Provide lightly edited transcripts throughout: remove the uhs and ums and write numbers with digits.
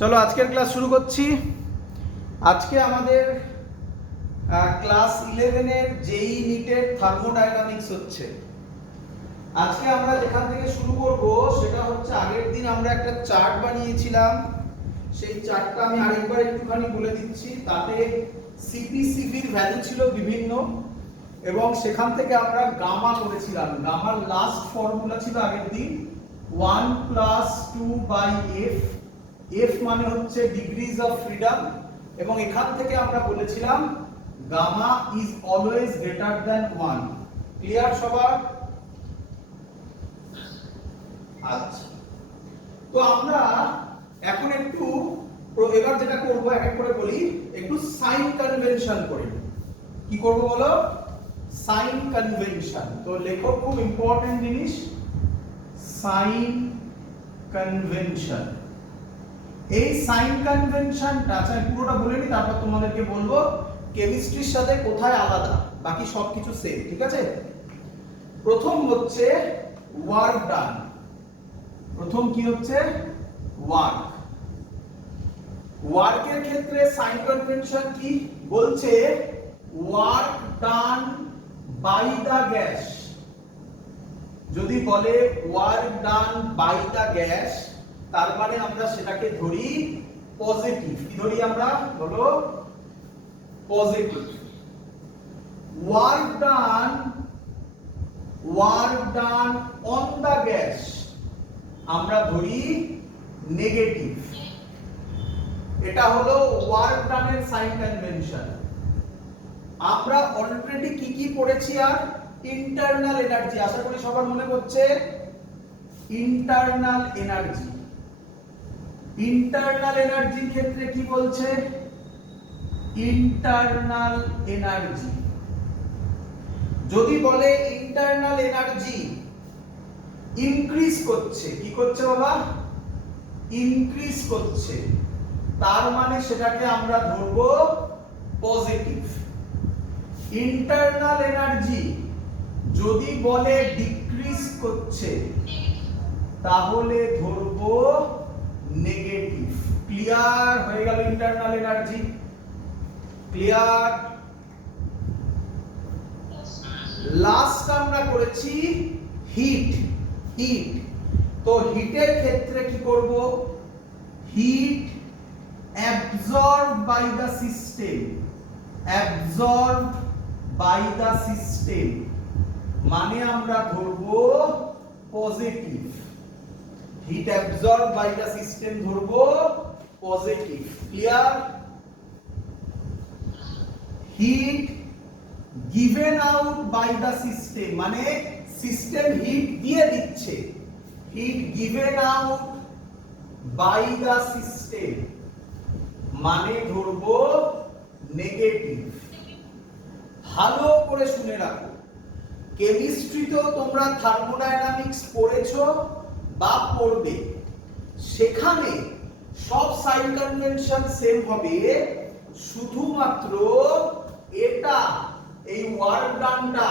চলো আজকের ক্লাস শুরু করছি। আজকে আমাদের ক্লাস 11 এর জেই নিটের থার্মোডাইনামিক্স হচ্ছে। আজকে আমরা যেখান থেকে শুরু করব সেটা হচ্ছে, আগের দিন আমরা একটা চার্ট বানিয়েছিলাম, সেই চার্টটা আমি আরেকবার একটুখানি বলে দিচ্ছি। তাতে সিপিসিভির ভ্যালু ছিল বিভিন্ন, এবং সেখান থেকে আমরা গামা করেছিলাম। গামার লাস্ট ফর্মুলা ছিল আগের দিন 1 + 2/f। এফ মানে হচ্ছে ডিগ্রিজ অফ ফ্রিডম, এবং এখান থেকে আমরা বলেছিলাম gamma is always greater than 1। Clear সবার? আচ্ছা, তো আমরা এখন একটু এবার যেটা করব, এক এক করে বলি, একটু সাইন কনভেনশন করি। কি করব বলো? Sign convention. তো লেখো, খুব ইম্পর্টেন্ট জিনিস, সাইন কনভেনশন। এই সাইন কনভেনশনটা আমি পুরোটা বলে নিই, তারপর তোমাদেরকে বলবো কেমিস্ট্রির সাথে কোথায় আলাদা, বাকি সবকিছু সেম, ঠিক আছে? প্রথম হচ্ছে ওয়ার্ক ডান। প্রথম কি হচ্ছে? ওয়ার্ক। ওয়ার্কের ক্ষেত্রে সাইন কনভেনশন কি বলছে? Work done by the gas. যদি বলে work done by the gas, তার মানে আমরা সেটাকে ধরি পজিটিভ। কি ধরি আমরা? বলো, positive. Work done on the gas আমরা ধরি নেগেটিভ। এটা হলো ওয়ার্ক ডানের সাইন কনভেনশন। আমরা অলরেডি কি কি পড়েছি? আর ইন্টারনাল এনার্জি, আশা করি সবার মনে পড়ছে। ইন্টারনাল এনার্জি, ইন্টারনাল এনার্জির ক্ষেত্রে কি বলছে? ইন্টারনাল এনার্জি যদি বলে ইন্টারনাল এনার্জি ইনক্রিজ করছে, কি করছে বাবা? ইনক্রিজ করছে, তার মানে সেটাকে আমরা ধরবো পজিটিভ। ইন্টারনাল এনার্জি যদি বলে ডিক্রিজ করছে, তাহলে ধরবো নেগেটিভ। ক্লিয়ার হয়ে গেল ইন্টারনাল এনার্জি? ক্লিয়ার? লাস্ট আমরা করেছি হিট। হিট, তো হিটের ক্ষেত্রে কি করব? Heat absorbed by the system, absorbed by the system মানে আমরা ধরবো positive. Heat absorbed by the system ধরবো positive. Clear? Heat given out by the system মানে সিস্টেম হিট দিয়ে দিচ্ছে। Heat given out by the system মানে ধরবো negative. ভালো করে শুনে রাখো, কেমিস্ট্রিতেও তোমরা থার্মোডাইনামিক্স পড়েছো বা পড়বে, সেখানে সব সাইন কনভেনশন সেম হবে, শুধুমাত্র এটা, এই ওয়ার্ক ডানটা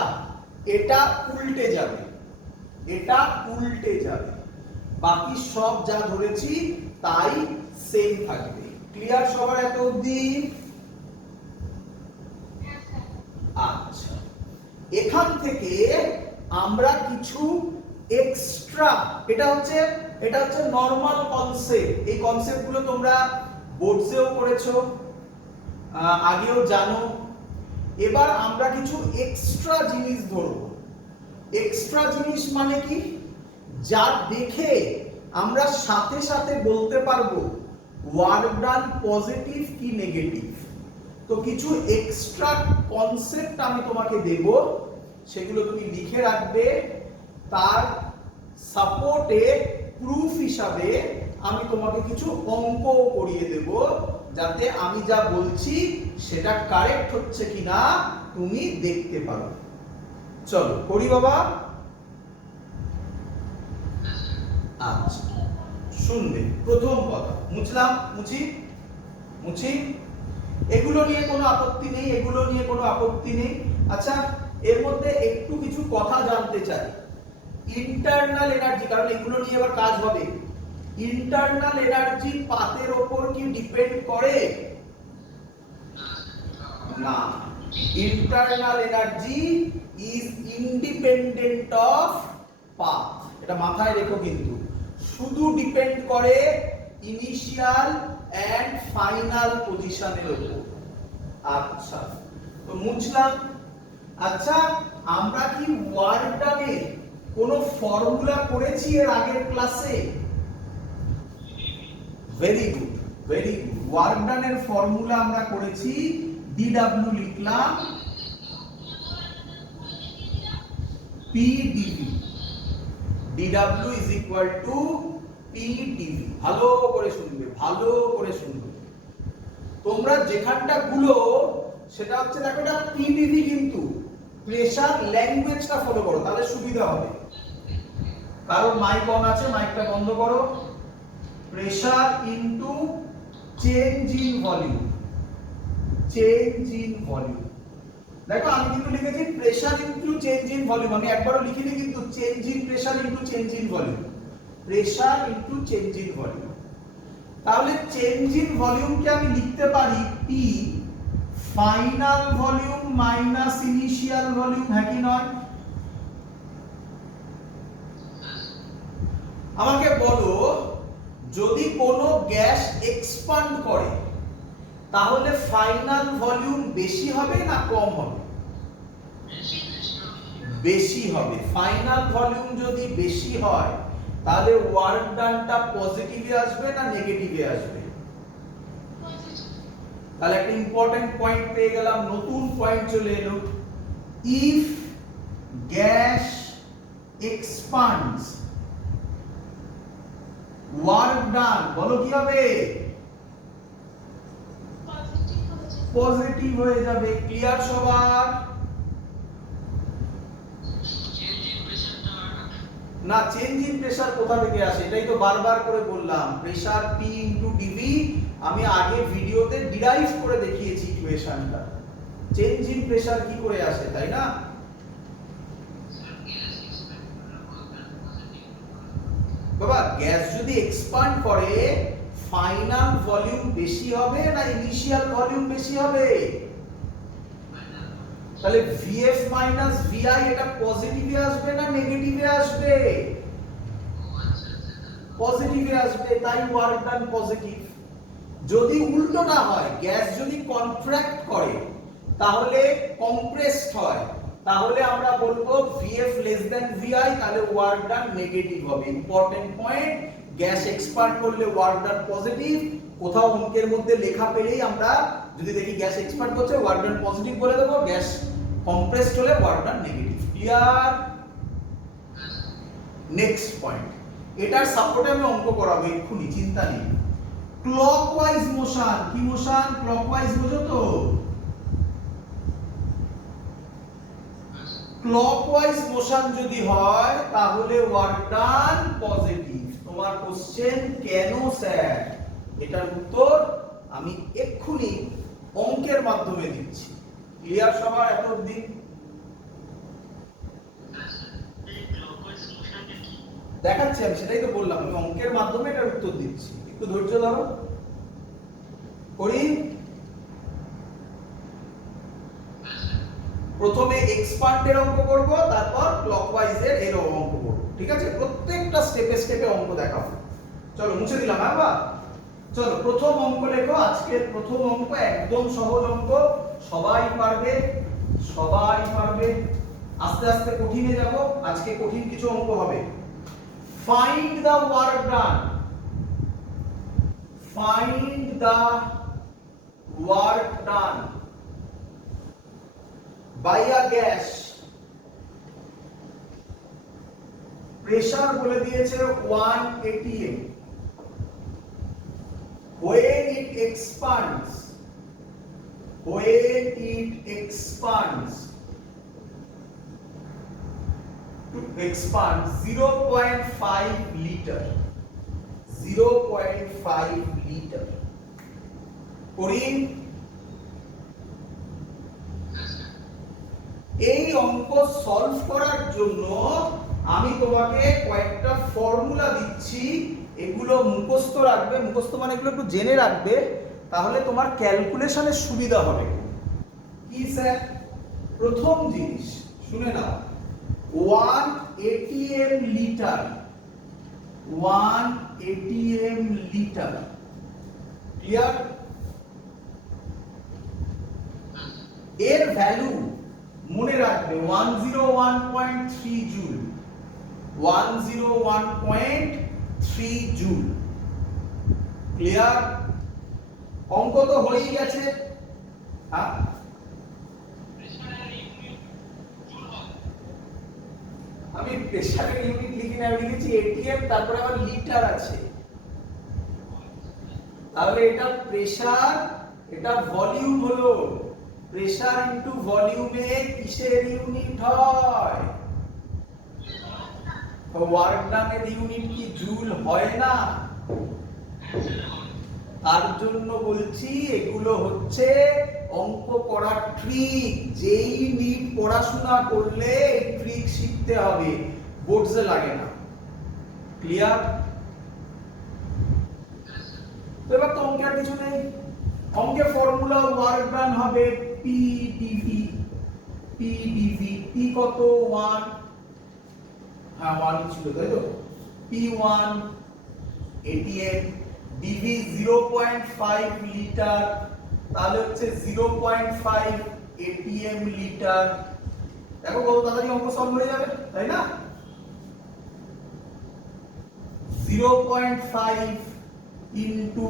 এটা উল্টে যাবে, এটা উল্টে যাবে। বাকি সব যা ধরেছি তাই সেম থাকবে। ক্লিয়ার সবার এত অবধি? আচ্ছা, এখান থেকে আমরা কিছু এক্সট্রা, এটা হচ্ছে নরমাল কনসেপ্ট। এই কনসেপ্টগুলো তোমরা বোর্ডসেও করেছো, আগেও জানো। এবার আমরা কিছু এক্সট্রা জিনিস ধরবো। এক্সট্রা জিনিস মানে কি? যা দেখে আমরা সাথে সাথে বলতে পারবো ওয়ার্ক ডান পজিটিভ কি নেগেটিভ। তো কিছু এক্সট্রা কনসেপ্ট আমি তোমাকে দেব, সেগুলো তুমি লিখে রাখবে। তার সাপোর্টে প্রুফ হিসাবে আমি তোমাকে কিছু অঙ্ক করিয়ে দেব, যাতে আমি যা বলছি সেটা কারেক্ট হচ্ছে কিনা তুমি দেখতে পারো। চলো করি বাবা। আচ্ছা, শুনবে। প্রথম কথা, মুছি। এগুলো নিয়ে কোনো আপত্তি নেই, এগুলো নিয়ে কোনো আপত্তি নেই। আচ্ছা, এর মধ্যে একটু কিছু কথা জানতে চাই। ইন্টারনাল এনার্জি, কারণ এগুলো নিয়ে আবার কাজ হবে। ইন্টারনাল এনার্জি পাতের ওপর কি ডিপেন্ড করে? না, internal energy is independent of path. এটা মাথায় রেখো, কিন্তু শুধু ডিপেন্ড করে ইনিশিয়াল এন্ড ফাইনাল পজিশনের উপর। আচ্ছা, তো বুঝলাম। আচ্ছা, আমরা কি ওয়ার্ক ডানের কোনো ফর্মুলা করেছি এর আগের ক্লাসে? Very good, very good. Work ডানের ফর্মুলা আমরা করেছি, DW লিখলাম PdV, DW is equal to PdV। ভালো করে শুনবে, ভালো করে শুনবে। তোমরা যেখানটা গুলো সেটা হচ্ছে, দেখো এটা PdV, কিন্তু প্রেসার ল্যাঙ্গুয়েজটা ফলো করো, তাহলে সুবিধা হবে। কারণ মাইক অন আছে, মাইকটা বন্ধ করো। Pressure into change in volume, change in volume. দেখো আমি কিন্তু লিখেছি pressure into change in volume, আমি একবারও লিখিনি কিন্তু change in pressure into change in volume, pressure into change in volume. তাহলে চেঞ্জ ইন ভলিউমকে আমি লিখতে পারি P final volume minus initial volume, হ্যাঁ কি নয়? আমাকে বলো, যদি কোনো গ্যাস এক্সপান্ড করে তাহলে ফাইনাল ভলিউম বেশি হবে না কম হবে? বেশি হবে। ফাইনাল ভলিউম যদি বেশি হয় তাহলে ওয়ার্ক ডানটা পজিটিভে আসবে না নেগেটিভে আসবে? তাহলে একটা ইম্পর্টেন্ট পয়েন্ট পেয়ে গেলাম, নতুন পয়েন্ট চলে এলো। ইফ গ্যাস এক্সপান্ডস, ওয়ার্ক ডান বলো কি হবে? পজিটিভ হয়ে যাবে। ক্লিয়ার সবার? না, চেঞ্জ ইন প্রেসার কোথা থেকে আসে? এটাই তো বারবার করে বললাম, প্রেসার P ইনটু dV আমি আগে ভিডিওতে ডিরাইভ করে দেখিয়েছি ইকুয়েশনটা। চেঞ্জ ইন প্রেসার কি করে আসে, তাই না? বাবা, গ্যাস যদি এক্সপান্ড করে ফাইনাল ভলিউম বেশি হবে না ইনিশিয়াল ভলিউম বেশি হবে? তাহলে VF মাইনাস VI এটা পজিটিভে আসবে না নেগেটিভে আসবে? পজিটিভে আসবে, তাই ওয়ার্ক ডান পজিটিভ। যদি উল্টোটা হয়, গ্যাস যদি কন্ট্রাক্ট করে তাহলে কম্প্রেসড হয়, তাহলে আমরা বলবো VF লেস দ্যান VI, তাহলে ওয়ার্ক ডান নেগেটিভ হবে। ইম্পর্টেন্ট পয়েন্ট, গ্যাস এক্সপান্ড করলে ওয়ার্ক ডান পজিটিভ। কোথাও অঙ্কের মধ্যে লেখা পেলেই আমরা যদি দেখি গ্যাস এক্সপান্ড করছে ওয়ার্ক ডান পজিটিভ বলে দেবো, গ্যাস কম্প্রেসড হলে work done negative. Clear? Next point, এটার সাপোর্টে আমি অঙ্ক করাবো এক্ষুনি, চিন্তা নেই। ক্লকওয়াইজ মোশন, কি মোশন? ক্লকওয়াইজ, বোঝো তো? ক্লকওয়াইজ মোশন যদি হয় তাহলে ওয়ার্ক ডান পজিটিভ। তোমার কোশ্চেন কেন স্যার? এটার উত্তর আমি এক্ষুনি অঙ্কের মাধ্যমে দিচ্ছি। ক্লিয়ার সবার এত অবধি? দেখাচ্ছি আমি, সেটাই তো বললাম, আমি অঙ্কের মাধ্যমে এটার উত্তর দিচ্ছি। একটু ধৈর্য ধরো, করি। প্রথমে এক্সপান্ডের অঙ্ক করব, তারপর ক্লকওয়াইজের এর অঙ্ক করব, ঠিক আছে? প্রত্যেকটা স্টেপে স্টেপে অঙ্ক দেখাবো। চলো মুছে দিলাম আবার। চলো প্রথম অঙ্ক লেখো। আজকের প্রথম অঙ্ক একদম সহজ অঙ্ক, সবাই পারবে, সবাই পারবে। আস্তে আস্তে কঠিনে যাব, আজকে কঠিন কিছু অঙ্ক হবে। Find the work done, find the work done by a gas, pressure বলে দিয়েছে 1 atm, when it expands, when it expands to expand 0.5 liter, 0.5 liter করি। এই অঙ্ক সলভ করার জন্য আমি তোমাকে কয়েকটা ফর্মুলা দিচ্ছি, এগুলো মুখস্থ রাখবে, মুখস্থ মানে এগুলো একটু জেনে রাখবে, তাহলে তোমার ক্যালকুলেশনের সুবিধা হবে। কি স্যার? প্রথম জিনিস শুনে নাও, 1 ATM litre, 1 ATM litre, clear? এর ভ্যালু মনে রাখবে 101.3 জুল, 101.3 জুল, ক্লিয়ার? অঙ্ক তো হয়েই গেছে। হ্যাঁ, আমি প্রেসারের ইউনিট লিখি না, আমি লিখেছি এটিএম, তারপরে আবার লিটার আছে। তাহলে এটা প্রেসার, এটা ভলিউম হলো। প্রেসার ইনটু ভলিউমে কিসের ইউনিট হয়? তো ওয়ার্ক ডানের ইউনিট কি জুল হয় না? তার জন্য বলছি এগুলো হচ্ছে অঙ্ক করার ট্রিক। যেই নিট পড়াশোনা করলে এই ট্রিক শিখতে হবে, বোর্ডসে লাগে না। ক্লিয়ার? তো এবার তো অঙ্কের কিছু নেই, অঙ্কের ফর্মুলা ওয়ার্ক ডান হবে P dV, P dV, P কত? 1, হ্যাঁ 1 ছিল তাই তো, P1 ATM, ডিভি 0.5 লিটার, তাহলে হচ্ছে 0.5 ATM লিটার। দেখো কত তাড়াতাড়ি অঙ্ক সলভ হয়ে যাবে, তাই না? 0.5 ইনটু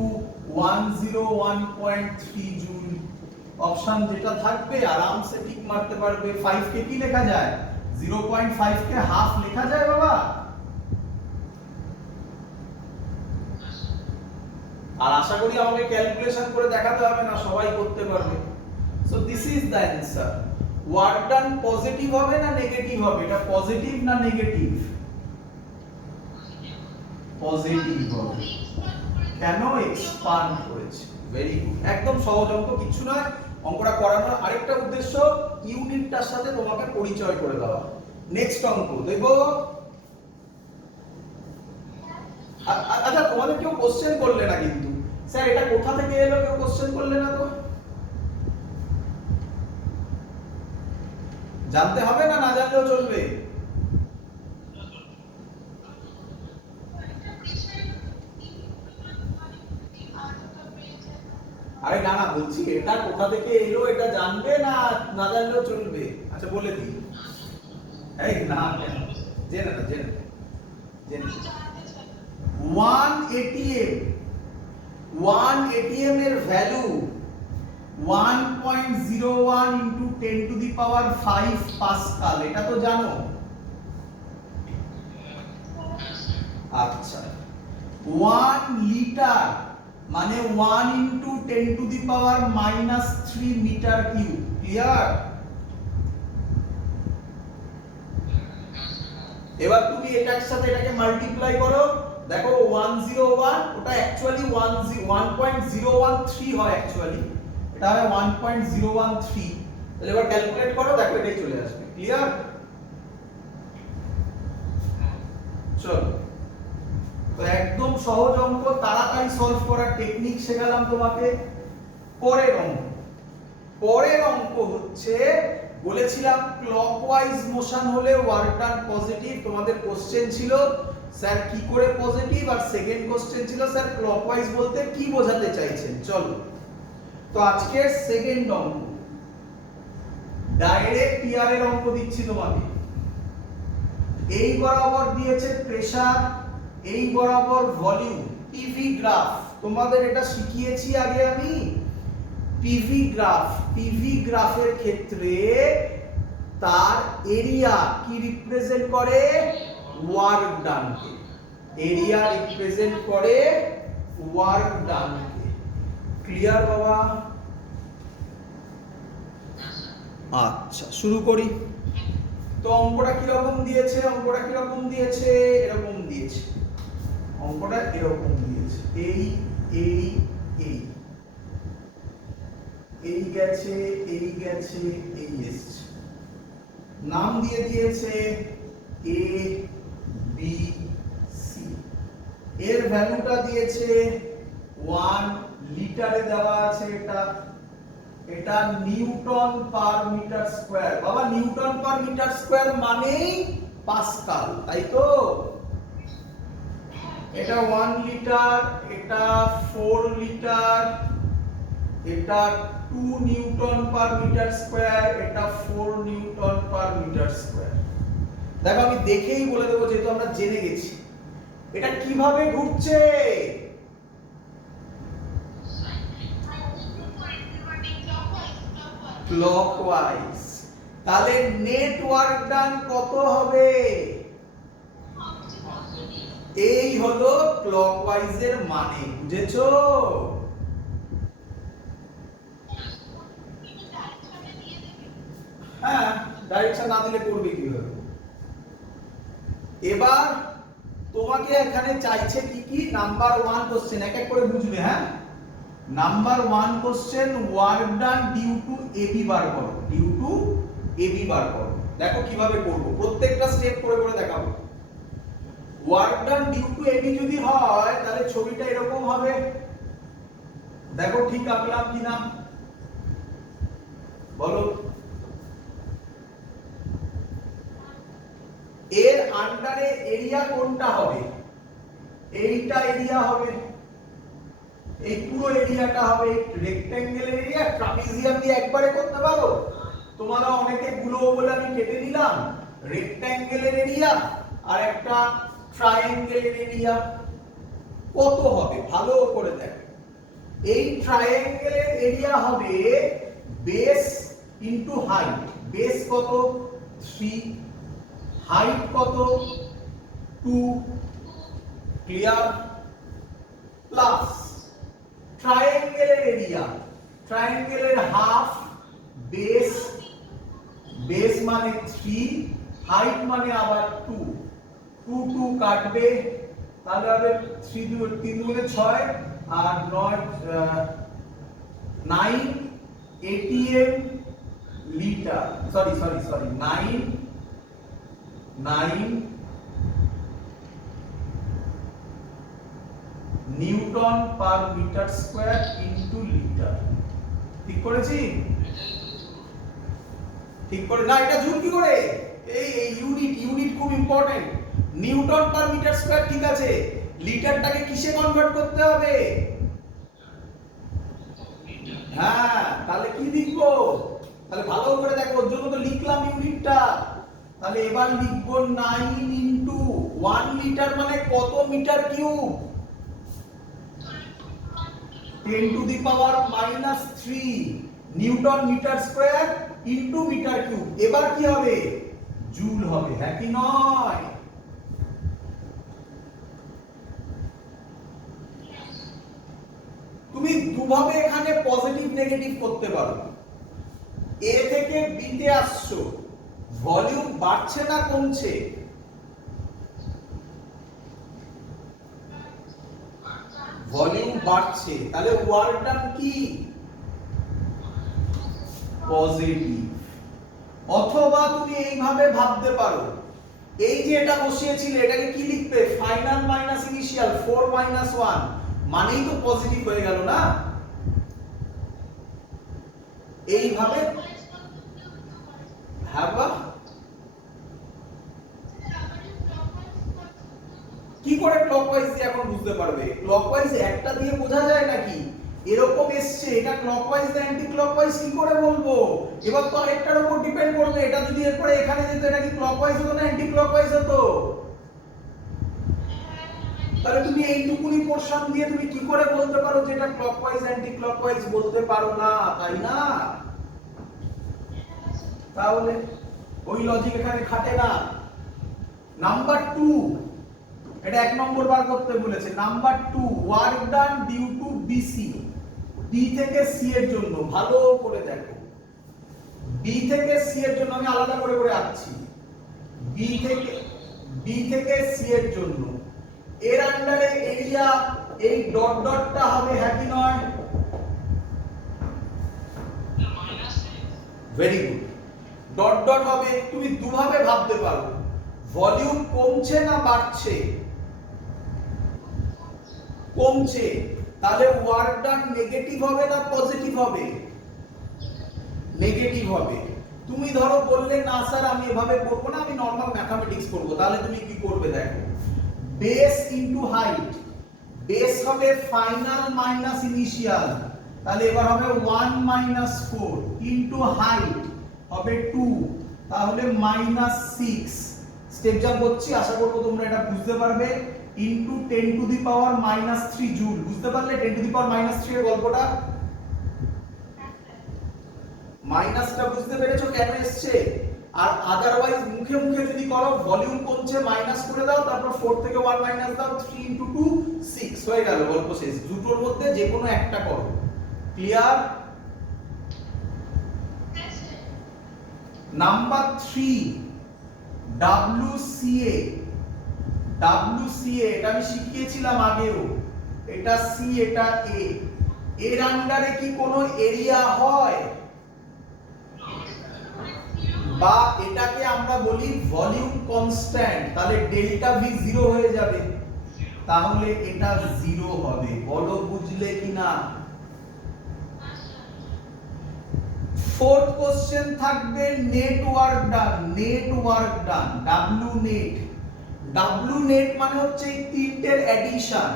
101.3 জুল। অপশন যেটা থাকবে আরামসে টিক মারতে পারবে। 5 কে কি লেখা যায়? 0.5 কে হাফ লেখা যায় বাবা। আর আশা করি আমাকে ক্যালকুলেশন করে দেখাতে হবে না, সবাই করতে পারবে। So this is the answer. Work done positive হবে না নেগেটিভ হবে? এটা পজিটিভ না নেগেটিভ? পজিটিভ হবে। কেন? এক্সপান্ড করেছে। ভেরি গুড, একদম সহজ অঙ্ক, কিছু নয়। অঙ্কটা করানোর আরেকটা উদ্দেশ্য ইউনিটটার সাথে তোমাকে পরিচয় করে দেওয়া। নেক্সট অঙ্ক দেখব। আচ্ছা, তোমাদের কেউ কোশ্চেন করলে না কিন্তু, স্যার এটা কোথা থেকে এলো, কেউ কোশ্চেন করলে না তো? জানতে হবে না, না জানলেও চলবে? আরে না না, বলছি এটা কোথা থেকে এলো এটা জানবে না, না জানলেও চলবে? আচ্ছা বলে দিই। এই না, জেনে না, জেনে 1 ATM, 1 ATM এর value 1.01 into 10 to the power 5 pascal, এটা তো জানো। আচ্ছা, 1 লিটার মানে 1 into 10 to the power -3 metre cube, clear? এবার তুমি এটার সাথে এটাকে মাল্টিপ্লাই করো, দেখো 101, ওটা অ্যাকচুয়ালি 1.013 হয়, অ্যাকচুয়ালি এটা হবে 1.013। তাহলে এবার ক্যালকুলেট করো, দেখো এটাই চলে আসবে, ক্লিয়ার? চলো, তো একদম সহজ অঙ্ক, তাড়াতাড়ি সলভ করার টেকনিক শেখালাম তোমাকে। পরের অঙ্ক হচ্ছে, বলেছিলাম ক্লকওয়াইজ মোশন হলে ওয়ার্ক ডান পজিটিভ। তোমাদের কোশ্চেন ছিল স্যার কি করে পজিটিভ, আর সেকেন্ড কোশ্চেন ছিল স্যার ক্লকওয়াইজ বলতে কি বোঝাতে চাইছেন। চলো, তো আজকের সেকেন্ড অঙ্ক, ডাইরেক্ট টিআর এর অঙ্ক দিচ্ছি তোমাকে। এই বরাবর দিয়েছে প্রেসার, এই বরাবর ভলিউম, পিভি গ্রাফ। তোমাদের এটা শিখিয়েছি আগে আমি। পিভি গ্রাফের ক্ষেত্রে তার এরিয়া কি রিপ্রেজেন্ট করে? ওয়ার্ক ডানকে। এরিয়া রিপ্রেজেন্ট করে ওয়ার্ক ডানকে। ক্লিয়ার বাবা? আচ্ছা, শুরু করি। তো অঙ্কটা কিরকম দিয়েছে? এরকম দিয়েছে। অঙ্কটা এরকম দিয়েছে, এই গেছে, এই এসছে, নাম দিয়ে দিয়েছে এ বি সি। এর ভ্যালুটা দিয়েছে 1 লিটারে দেওয়া আছে, এটা নিউটন পার মিটার স্কয়ার। বাবা নিউটন পার মিটার স্কয়ার মানেই পাস্কাল, তাই তো? এটা 1 লিটার, এটা 4 লিটার, এটা 2 নিউটন পার মিটার স্কয়ার, এটা 4 নিউটন পার মিটার স্কয়ার। দেখো আমি দেখেই বলে দেবো, যেহেতু আমরা জেনে গেছি। এটা কিভাবে ঘুরছে? ক্লকওয়াইজ। তাহলে নেট ওয়ার্ক ডান কত হবে? এই হলো ক্লকওয়াইজের মানে, বুঝেছো? হ্যাঁ, ডাইরেকশন না দিলে করবে কিভাবে? এবার তোমাকে এখানে চাইছে কি কি? নাম্বার 1 কোশ্চেন, এক এক করে বুঝবে। হ্যাঁ, number 1 question, work done due to AB বার করো, ডিউ টু এবি বার করো। দেখো কিভাবে করব, প্রত্যেকটা স্টেপ করে করে দেখাবো। Work done due to AB যদি হয় তাহলে ছবিটা এরকম হবে। দেখো ঠিক আঁকলাম কিনা বলো। এর আন্ডারে এরিয়া কোনটা হবে? এইটা এরিয়া হবে, এই পুরো এরিয়াটা হবে রেক্ট্যাঙ্গেলের এরিয়া। ট্রাপিজিয়াম দিয়ে একবারে করতে পারো, তোমরা অনেকে গুলো বলে আমি কেটে নিলাম। রেক্ট্যাঙ্গেলের এরিয়া আর একটা ট্রায়াঙ্গেলের এরিয়া কত হবে ভালো করে দেখো। এই ট্রায়াঙ্গেলের এরিয়া হবে বেস ইনটু হাইট। বেস কত? 3, হাইট কত? 2, ক্লিয়ার? প্লাস ট্রায়াঙ্গেলের এরিয়া, ট্রায়াঙ্গেলের হাফ বেস, বেস মানে 3, হাইট মানে আবার 2, 2 2 কাটবে, তাহলে হবে 3 2 3 গুণে 6 আর 9 ATM litre, sorry 9 newton per metre square into litre. ঠিক করেছি? ঠিক করে না, এটা জুল কি করে? এই ইউনিট খুব important. Newton per metre square ঠিক আছে, লিটারটাকে কিসে কনভার্ট করতে হবে? হ্যাঁ, তাহলে কি লিখবো? তাহলে ভালো করে দেখো, ওর জন্য তো লিখলাম ইউনিটটা। তাহলে এবার লিখবো 9 ইনটু 1 লিটার মানে কত metre cube? 10 to the power -3 newton metre square into metre cube. এবার কি হবে? জুল হবে, হ্যাঁ কি নয়? তুমি দুভাবে এখানে পজিটিভ নেগেটিভ করতে পারো। এ থেকে বি তে আসছো, ভলিউম বাড়ছে না কমছে? ভলিউম বাড়ছে, তাহলে ওয়ার্ক ডান কি? পজিটিভ। অথবা তুমি এইভাবে ভাবতে পারো, এই যে এটা বসিয়েছিলে এটাকে কি লিখবে? ফাইনাল মাইনাস ইনিশিয়াল 4 - 1 মানেই তো পজিটিভ হয়ে গেল না? এইভাবে। হ্যাঁ বা কি করে ক্লকওয়াইজ দিয়ে এখন বুঝতে পারবে? ক্লকওয়াইজ একটা দিয়ে বোঝা যায় নাকি? এরকম এসছে, এটা ক্লকওয়াইজ না অ্যান্টি ক্লকওয়াইজ কি করে বলবো? এবার তো আরেকটার উপর ডিপেন্ড করবে। এটা যদি এরপরে এখানে যেত, এটা কি ক্লকওয়াইজ হতো না অ্যান্টি ক্লকওয়াইজ হতো? তাহলে তুমি এইটুকুনি পোরশন দিয়ে তুমি কি করে বলতে পারো যে এটা ক্লকওয়াইজ অ্যান্টি ক্লকওয়াইজ? বলতে পারো না, তাই না? তাহলে ওই লজিক এখানে খাটে না। নাম্বার 2, এটা 1 নম্বর বার করতে বলেছে। Number 2, work done due to BC. B থেকে সি এর জন্য ভালো করে দেখো। বি থেকে সি এর জন্য আমি আলাদা করে করে আঁকছি। বি থেকে সি এর জন্য এর আন্ডারে এরিয়া এই ডট ডটটা হবে, হ্যাঁ কি নয়? Very good. ডট ডট হবে। তুমি দুভাবে ভাবতে পারো, ভলিউম কমছে না বাড়ছে? কমছে, তাহলে ওয়ার্ক ডান নেগেটিভ হবে না পজিটিভ হবে? নেগেটিভ হবে। তুমি ধরো বললে না স্যার আমি এভাবে করব না, আমি নরমাল ম্যাথমেটিক্স করব, তাহলে তুমি কি করবে দেখো, বেস ইনটু হাইট, বেস হবে ফাইনাল মাইনাস ইনিশিয়াল, তাহলে এবার হবে 1 মাইনাস 4 ইনটু হাইট হবে 2, তাহলে মাইনাস 6। স্টেপ জাম্প করছি, আশা করব তোমরা এটা বুঝতে পারবে। Into 10 to the power minus 3 joule, বুঝতে পারলে 10 টু দি পাওয়ার মাইনাস 3 এর গল্পটা? মাইনাসটা বুঝতে পেরেছো কেন এসছে? আর আদারওয়াইজ মুখে মুখে যদি করো, ভলিউম কমছে মাইনাস করে দাও, তারপর 4 থেকে 1 মাইনাস দাও, 3 ইনটু 2 6 হয়ে গেল, গল্প শেষ। দুটোর মধ্যে যে কোনো একটা করো। ক্লিয়ার? Number 3 WCA। WCA এটা আমি শিখিয়েছিলাম আগেও, এটা C এটা A, এর আন্ডারে কি কোনো এরিয়া হয়? বা এটাকে আমরা বলি ভলিউম কনস্ট্যান্ট, তাহলে ডেল্টা ভি 0 হয়ে যাবে, তাহলে এটা 0 হবে। বলো বুঝলে কিনা? ফোর্থ কোশ্চেন থাকবে নেটওয়ার্ক ডান। নেটওয়ার্ক ডান, ডাব্লিউ নেট। ডাব্লিউ নেট মানে হচ্ছে এই তিনটের অ্যাডিশন।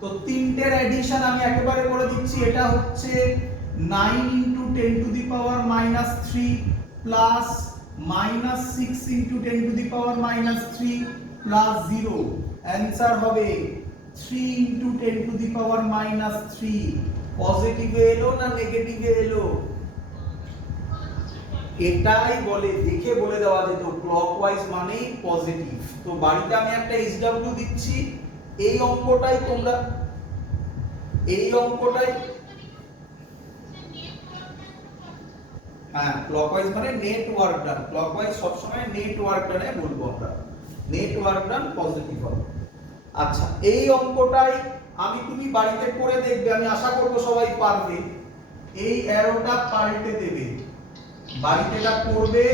তো তিনটের অ্যাডিশন আমি একেবারে করে দিচ্ছি, এটা হচ্ছে 9 into 10 to the power minus 3 plus minus 6 into 10 to the power minus 3 plus 0। Answer হবে 3 into 10 to the power minus 3। পজিটিভে এলো না নেগেটিভে এলো? এটাই বলে, দেখে বলে দেওয়া যেত ক্লকওয়াইজ মানেই পজিটিভ। তো বাড়িতে আমি একটা SW দিচ্ছি, এই অঙ্কটাই তোমরা, এই অঙ্কটাই, হ্যাঁ ক্লকওয়াইজ মানে নেটওয়ার্ক ডান, ক্লকওয়াইজ সব সময় নেটওয়ার্ক ডানে বলবো আমরা, নেটওয়ার্ক ডান পজিটিভ হবে। আচ্ছা এই অঙ্কটাই আমি, তুমি বাড়িতে করে দেখবে, আমি আশা করব সবাই পারবে। এই অ্যারোটা পাল্টে দেবে, বাড়িতে এটা করবে।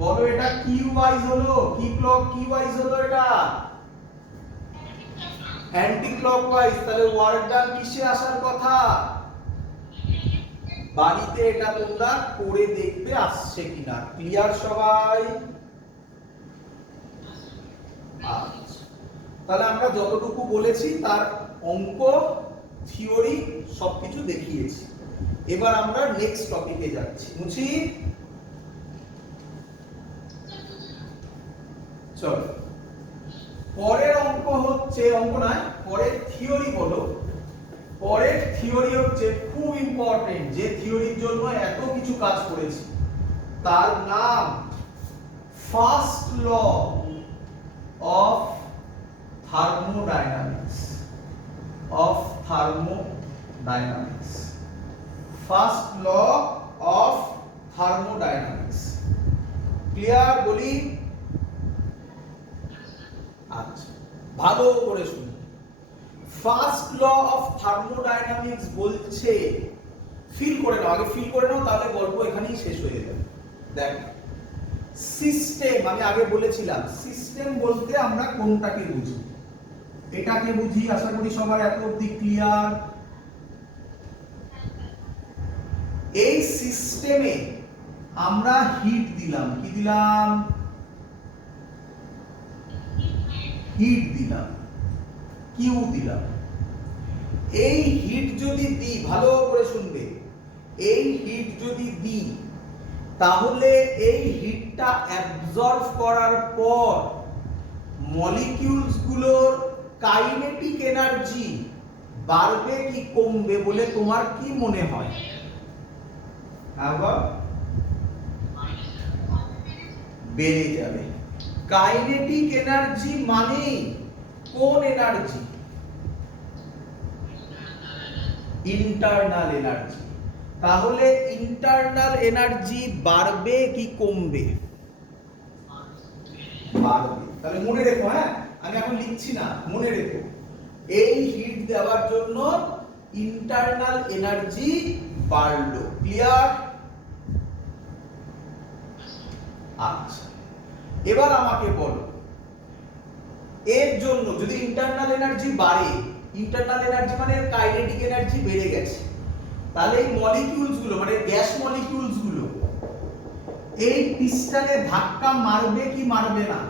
বলো এটা কি ওয়াইজ হলো, কি ক্লক কি ওয়াইজ হলো? এটা অ্যান্টি ক্লকওয়াইজ, তাহলে ওয়ার্ক ডান কিসে আসার কথা? বাড়িতে এটা তোমরা করে দেখবে আসছে কিনা। ক্লিয়ার সবাই? আচ্ছা তাহলে আমরা যতটুকু বলেছি তার অঙ্ক, থিওরি সবকিছু দেখিয়েছি। এবার আমরা নেক্সট টপিকে যাচ্ছি। মুছি চলো, পরের অঙ্ক হচ্ছে, অঙ্ক নয় পরের থিওরি বলো। পরের থিওরি হচ্ছে খুব ইম্পর্টেন্ট, যে থিওরির জন্য এত কিছু কাজ করেছি, তার নাম first law of thermodynamics. Of thermodynamics, first law of thermodynamics. Clear বলি? আচ্ছা ভালো করে শুনুন। ফার্স্ট ল অফ থার্মোডাইনামিক্স বলছে, ফিল করে নাও, আগে ফিল করে নাও, তাহলে গল্প এখানেই শেষ হয়ে যাবে। দেখ সিস্টেম, আমি আগে বলেছিলাম সিস্টেম বলতে আমরা কোনটাকে বুঝি? এটাকে বুঝি, আশা করি সবার এত অবধি ক্লিয়ার। এই সিস্টেমে আমরা হিট দিলাম, কি দিলাম? হিট দিলাম, কিউ দিলাম। এই হিট যদি দিই, ভালো করে শুনবে, এই হিট যদি দিই, তাহলে এই হিটটা অ্যাবজর্ব করার পর মলিকিউলস গুলোর কাইনেটিক এনার্জি বাড়বে কি কমবে বলে তোমার কি মনে হয়? আবার বেড়ে যাবে। কাইনেটিক এনার্জি মানে কোন এনার্জি? Internal energy. তাহলে ইন্টারনাল এনার্জি বাড়বে কি কমবে? বাড়বে। তাহলে মনে রেখো, হ্যাঁ আমি এখন লিখছি না, মনে রেখো এই হিট দেওয়ার জন্য ইন্টারনাল এনার্জি বাড়লো। ক্লিয়ার? আচ্ছা এবার আমাকে বলো, এর জন্য যদি ইন্টারনাল এনার্জি বাড়ে ইন্টারনাল এনার্জি মানে কাইনেটিক এনার্জি বেড়ে গেছে। তাহলে এই মলিকিউলস গুলো মানে গ্যাস মলিকিউলস গুলো এই পিস্টনে ধাক্কা মারবে কি মারবে না?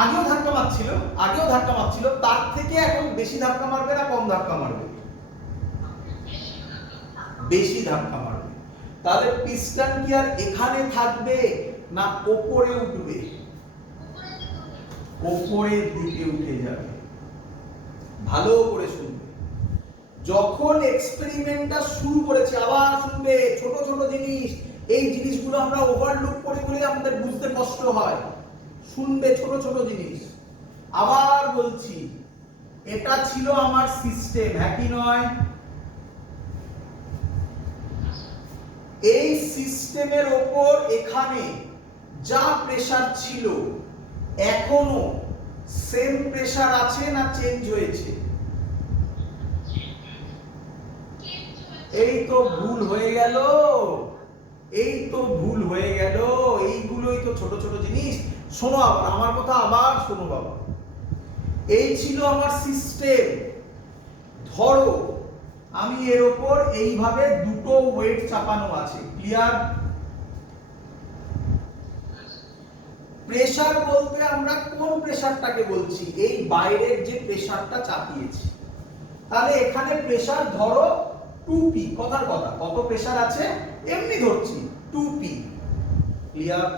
আগেও ধাক্কা মারছিল, তার থেকে এখন বেশি ধাক্কা মারবে না কম ধাক্কা মারবে? বেশি ধাক্কা মারবে। তাহলে পিস্টন কি আর এখানে থাকবে না উপরে উঠবে? উপরের দিকে উঠে যাবে। ভালো করে শুনবে, যখন এক্সপেরিমেন্টটা শুরু করেছে, আবার শুনবে, ছোট ছোট জিনিস, এই জিনিসগুলো আমরা ওভারলুক করে বলে আমাদের বুঝতে কষ্ট হয়। শুনবে ছোট ছোট জিনিস। আবার বলছি, এটা ছিল আমার সিস্টেম, হ্যাঁ কি নয়? এই সিস্টেমের ওপর এখানে যা প্রেসার ছিল এখনো সেম প্রেসার আছে না চেঞ্জ হয়েছে? এই তো ভুল হয়ে গেল, এইগুলোই তো ছোট ছোট জিনিস। শোনো আবার আমার কথা, আবার শোনো বাবা। এই ছিল আমার সিস্টেম। ধরো আমি এর উপর এইভাবে দুটো ওয়েট চাপানো আছে, ক্লিয়ার? প্রেসার বলতে আমরা কোন প্রেসারটাকে বলছি? এই বাইরের যে প্রেসারটা চাপিয়েছি। তাহলে এখানে প্রেসার ধরো 2p, কথার কথা, কত প্রেসার আছে এমনি ধরছি 2p, ক্লিয়ার?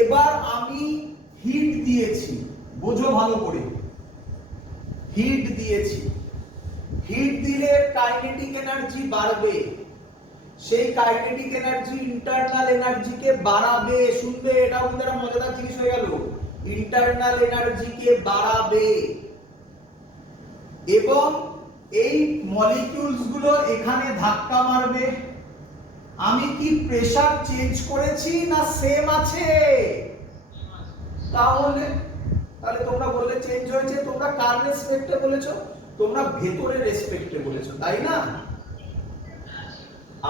এবার আমি হিট দিয়েছি, বোঝো ভালো করে, হিট দিয়েছি। হিট দিলে কাইনেটিক এনার্জি বাড়বে, সেই কাইনেটিক এনার্জি ইন্টারনাল এনার্জিকে বাড়াবে। শুনবে, এটা আমাদের একটা মজাদার জিনিস হয়ে গেল, ইন্টারনাল এনার্জিকে বাড়াবে। এবং এই মলিকিউলস গুলো এখানে ধাক্কা মারবে। আমি কি প্রেসার চেঞ্জ করেছি না সেম আছে? তাহলে তোমরা বললে চেঞ্জ হয়েছে, তোমরা কার রেসপেক্টে বলেছো? তোমরা ভেতরের রেসপেক্টে বলেছো, তাই না?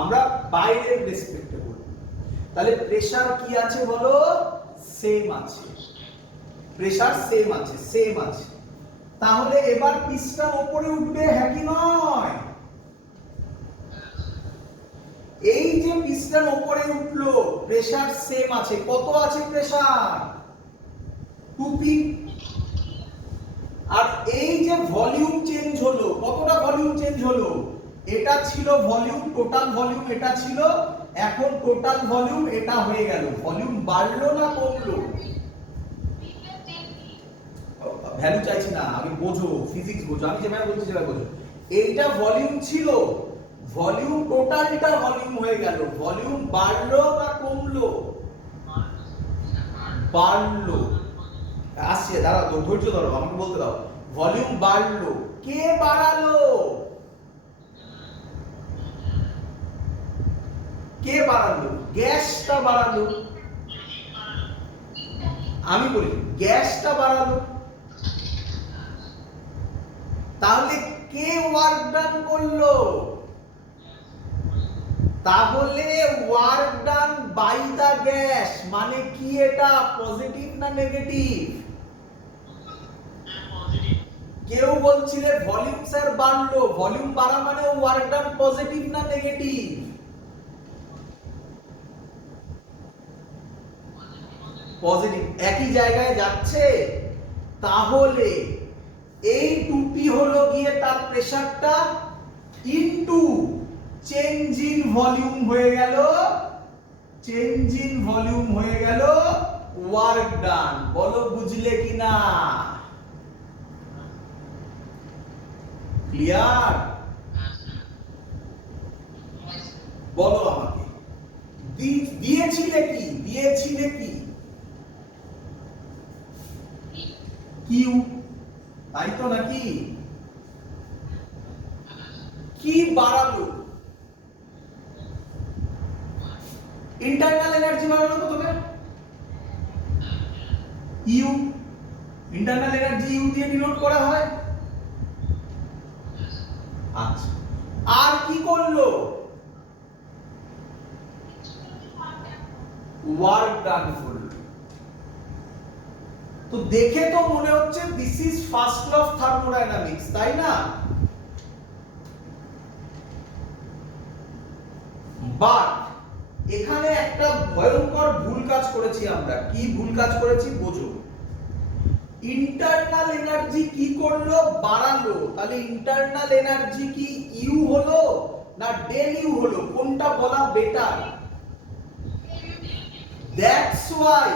আমরা বাইরের রেসপেক্টে বলবো। তাহলে প্রেসার কি আছে বলো? সেম আছে, প্রেসার সেম আছে। তাহলে এবার পিস্টন উপরে উঠবে, হ্যাঁ কি নয়? এই যে পিস্টন উপরে উঠলো, প্রেসার সেম আছে। কত আছে প্রেসার? 2p। আর এই যে ভলিউম চেঞ্জ হলো, কতটা ভলিউম চেঞ্জ হলো? এটা ছিল ভলিউম, টোটাল ভলিউম এটা ছিল, এখন টোটাল ভলিউম এটা হয়ে গেল। ভলিউম বাড়লো না কমলো? ভ্যালু চাইছি না, আমি বোঝো, ফিজিক্স বোঝো, আমি যেভাবে বলছি সেভাবে বোঝো। এইটা ভলিউম ছিল, ভলিউম টোটালটা ভলিউম হয়ে গেল। ভলিউম বাড়লো না কমলো? বাড়লো। আসছে, দাঁড়াও, ধৈর্য ধরো, আমাকে বলতে দাও। ভলিউম বাড়লো, কে বাড়ালো? কে বাড়ালো? গ্যাসটা বাড়ালো। আমি বলি গ্যাসটা বাড়ালো। তাহলে কে ওয়ার্ক ডান করলো? তাহলে work done by the gas, মানে কি এটা পজিটিভ না নেগেটিভ? কেউ বলছিলে ভলিউম স্যার বাড়লো, ভলিউম বাড়া মানে ওয়ার্ক ডান পজিটিভ না নেগেটিভ? পজিটিভ, একই জায়গায় যাচ্ছে। তাহলে এই 2p হলো গিয়ে তার প্রেসারটা ইনটু চেঞ্জ ইন ভলিউম হয়ে গেল, চেঞ্জ ইন ভলিউম হয়ে গেল ওয়ার্ক ডান। বলো বুঝলে কিনা? ক্লিয়ার? বলো আমাকে, দিয়েছিলে কি? কিউ, তাই তো নাকি? কি বাড়ালো? ইন্টারনাল এনার্জি বাড়ালো প্রথমে, ইউ। ইন্টারনাল এনার্জি ইউ দিয়ে ডিনোট করা হয়। আচ্ছা, আর কি করলো? ওয়ার্ক ডান করলো। তো দেখে তো মনে হচ্ছে this is first law of thermodynamics, তাই না? বাট এখানে একটা ভয়ঙ্কর ভুল কাজ করেছি আমরা। কি ভুল কাজ করেছি বোঝো। ইন্টারনাল এনার্জি কি করলো? বাড়ালো। তাহলে ইন্টারনাল এনার্জি কি ইউ হলো না ডেল ইউ হলো? কোনটা বলা বেটার? দ্যাটস ওয়াই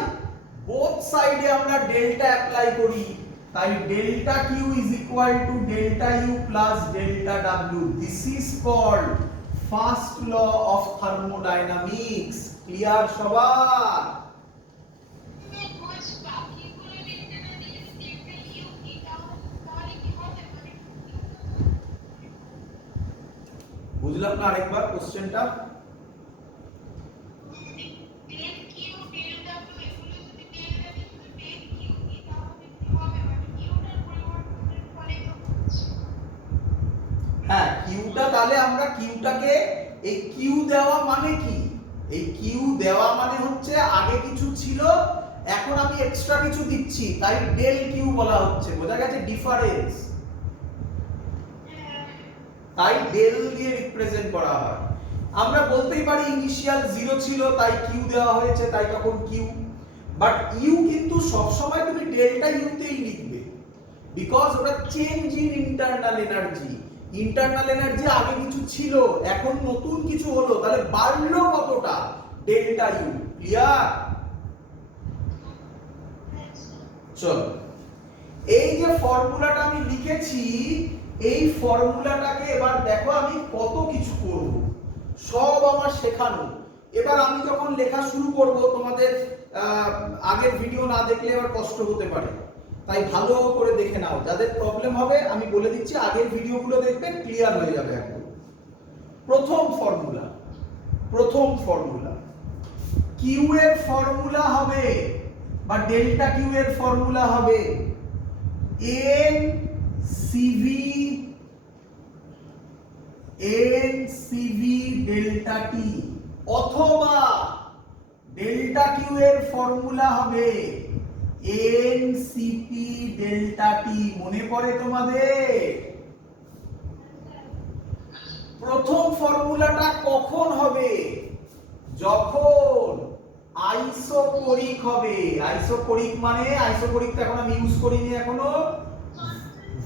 বোথ সাইডে আমরা ডেল্টা অ্যাপ্লাই করি। তাই delta Q is equal to delta U plus delta W. This is called first law of thermodynamics. Clear সবার? বুঝলাম না আরেকবার কোশ্চেনটা? হ্যাঁ, কিউটা তাহলে আমরা কিউটাকে এই কিউ দেওয়া মানে কি? এই কিউ দেওয়া মানে হচ্ছে আগে কিছু ছিল, এখন আমি এক্সট্রা কিছু দিচ্ছি, তাই ডেল কিউ বলা হচ্ছে। বোঝা গেছে ডিফারেন্স? তাই ডেল দিয়ে রিপ্রেজেন্ট করা হয়। আমরা বলতেই পারি ইনিশিয়াল 0 ছিল তাই কিউ দেওয়া হয়েছে, তাই তখন কিউ। বাট ইউ কিন্তু সব সময় তুমি ডেল্টা ইউতেই লিখবে, বিকজ ওটা change in internal energy. Internal energy আগে কিছু ছিল, এখন নতুন কিছু হলো, তাহলে বাড়লো কতটা? Delta U. ক্লিয়ার? চলো, এই যে ফর্মুলাটা আমি লিখেছি, এই ফর্মুলাটাকে এবার দেখো আমি কত কিছু করব, সব আমার শেখানো। এবার আমি যখন লেখা শুরু করব, তোমাদের আগের ভিডিও না দেখলে এবার কষ্ট হতে পারে, তাই ভালো করে দেখে নাও। যাদের প্রবলেম হবে আমি বলে দিচ্ছি, আগের ভিডিওগুলো দেখবে, ক্লিয়ার হয়ে যাবে একদম। প্রথম ফর্মুলা কিউ এর ফর্মুলা হবে বা ডেল্টা কিউ এর ফর্মুলা হবে এন সিভি ডেল্টা টি, অথবা ডেল্টা কিউ এর ফর্মুলা হবে এন সিপি ডেল্টা টি। মনে পড়ে তোমাদের? প্রথম ফর্মুলাটা কখন হবে? যখন আইসোকোরিক হবে। আইসোকোরিক মানে, আইসোকোরিক তো এখন আমি ইউজ করিনি এখনো,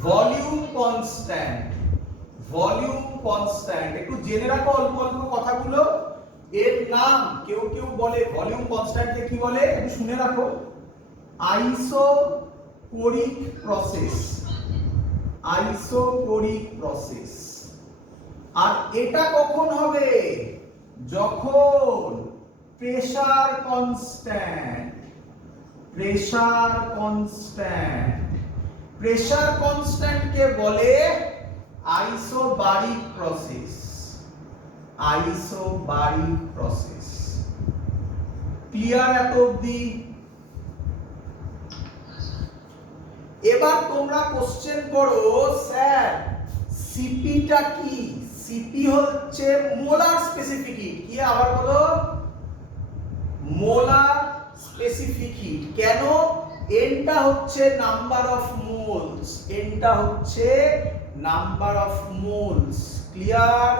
ভলিউম কনস্ট্যান্ট। ভলিউম কনস্ট্যান্ট একটু জেনে রাখো অল্প অল্প কথাগুলো। এর নাম কেউ কেউ বলে ভলিউম কনস্ট্যান্টকে কি বলে একটু শুনে রাখো, আইসোকোরিক প্রসেস। Isochoric process. আর এটা কখন হবে? যখন pressure constant. Pressure constant, pressure কনস্ট্যান্টকে বলে isobaric process. Isobaric process. Clear এত অবধি? এবার তোমরা কোশ্চেন করো, স্যার সিপিটা কি? সিপি হচ্ছে মোলার স্পেসিফিক হিট। কি আবার বলো? Molar specific hit. কেন? এনটা হচ্ছে নাম্বার অফ মোলস। এনটা হচ্ছে নাম্বার অফ মোলস। ক্লিয়ার?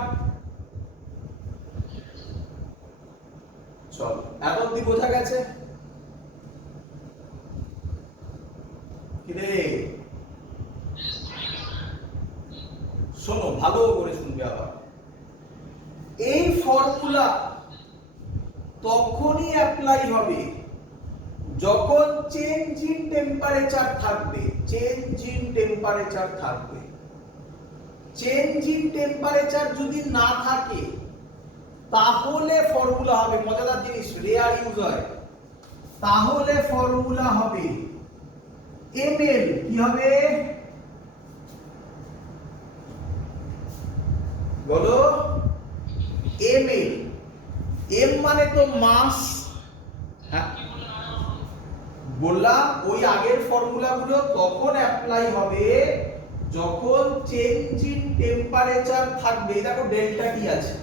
চলো, এত অবধি বোঝা গেছে? কিরে শোনো, ভালো করে শুনবে আবার। এই ফর্মুলা তখনই অ্যাপ্লাই হবে যখন চেঞ্জ ইন টেম্পারেচার থাকবে। চেঞ্জ ইন টেম্পারেচার থাকবে। চেঞ্জ ইন টেম্পারেচার যদি না থাকে তাহলে ফর্মুলা হবে, মজাদার জিনিস, রেয়ার ইউজ হয়, তাহলে ফর্মুলা হবে ml। কি হবে বলো? ml। m মানে তো মাস। হ্যাঁ বললাম, ওই আগের ফর্মুলাগুলো তখন অ্যাপ্লাই হবে যখন চেঞ্জ ইন টেম্পারেচার থাকবে। দেখো ডেল্টা টি আছে,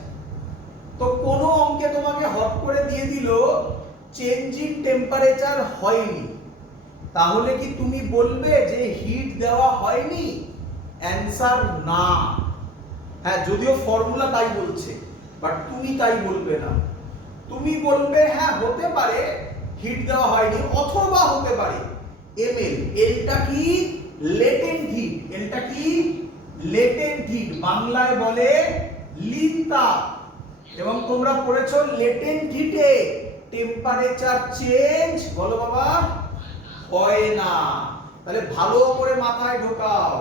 তো কোন অঙ্কে তোমাকে হট করে দিয়ে দিল চেঞ্জ ইন টেম্পারেচার হয়নি, তাহলে কি তুমি বলবে যে হিট দেওয়া হয়নি? অ্যান্সার না। হ্যাঁ, যদিও ফর্মুলা তাই বলছে, বাট তুমি তাই বলবে না। তুমি বলবে হ্যাঁ হতে পারে হিট দেওয়া হয়নি, অথবা হতে পারে এমএল। এলটা কি? Latent hit. এলটা কি? লেটেন্ট হিট, বাংলায় বলে লিনতাপ। এবং তোমরা পড়েছো লেটেন্ট হিটে টেম্পারেচার চেঞ্জ, বলো বাবা, হয় না। তাহলে ভালো করে মাথায় ঢোকাও,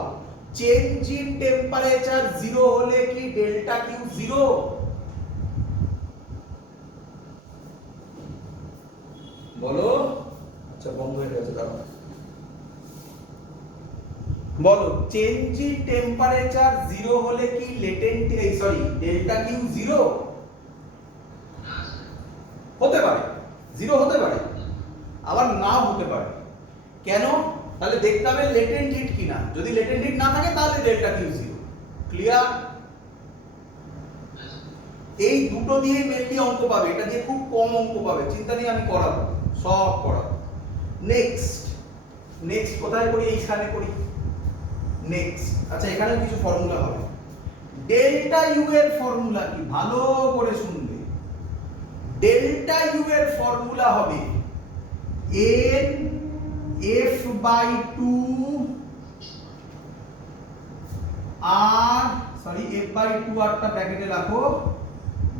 চেঞ্জ ইন টেম্পারেচার জিরো হলে কি ডেল্টা কিউ জিরো? বলো। আচ্ছা বন্ধ হয়ে গেছে, দাঁড়াও। বলো, চেঞ্জ ইন টেম্পারেচার জিরো হলে কি latent, sorry, delta Q zero? হতে পারে, জিরো হতে পারে, আবার নাও হতে পারে। কেন? তাহলে দেখতে হবে লেটেন্ট হিট কিনা। যদি লেটেন্ট হিট না থাকে তাহলে ডেল্টা কিউ জিরো। ক্লিয়ার? এই দুটো দিয়ে মেনলি অঙ্ক পাবে, এটা দিয়ে খুব কম অঙ্ক পাবে, চিন্তা নেই, আমি করাবো, সব করাবো। নেক্সট, নেক্সট কোথায় করি? এইখানে করি। নেক্সট, আচ্ছা এখানেও কিছু ফর্মুলা হবে। ডেল্টা ইউ এর ফর্মুলা কি? ভালো করে শুনবে। ডেল্টা ইউ এর ফর্মুলা হবে n f/2 r, sorry f/2 আরটা ব্র্যাকেটে রাখো,